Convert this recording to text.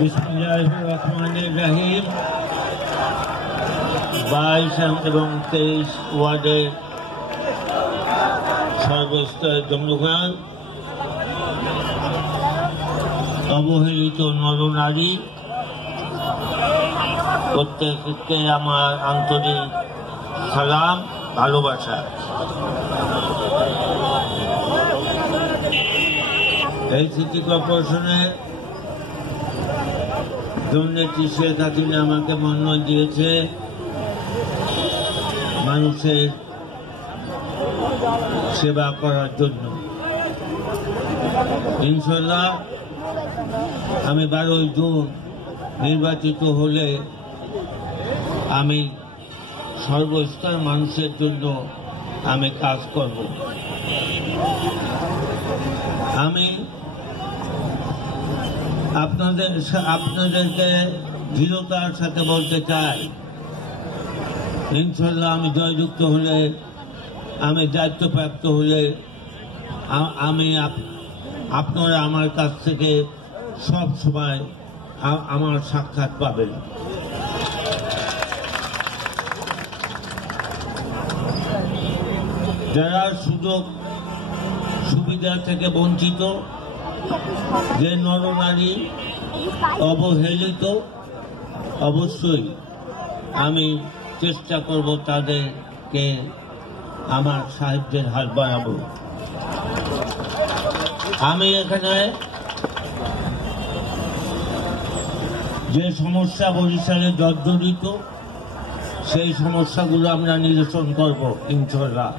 বিসমিল্লাহির-রহমানির-রহিম। 22 এবং 23 ওয়ার্ডের সর্বস্তরের জনগণ, অবহেলিত নরনারী, প্রত্যেককে আমার আন্তরিক সালাম, ভালোবাসা। এই সিটি কর্পোরেশনের জননেত্রী শেখ হাসিনা আমাকে মনোনয়ন দিয়েছে মানুষের সেবা করার জন্য। ইনশাল্লাহ আমি 12 জুন নির্বাচিত হলে আমি সর্বস্তরের মানুষের জন্য আমি কাজ করব। আমি আপনাদেরকে দৃঢ়তার সাথে বলতে চাই, ইনশাল্লাহ আমি জয়যুক্ত হলে, আমি দায়িত্বপ্রাপ্ত হলে আমি আপনারা আমার কাছ থেকে সব সময় আমার সাক্ষাৎ পাবেন। যারা সুযোগ সুবিধা থেকে বঞ্চিত, যে নরনারী অবহেলিত, অবশ্যই আমি চেষ্টা করব তাদেরকে আমার সাহায্যের হাত বাড়াবো। আমি এখানে যে সমস্যা বরিশালে জর্জরিত, সেই সমস্যাগুলো আমরা নিরসন করব ইনশাআল্লাহ।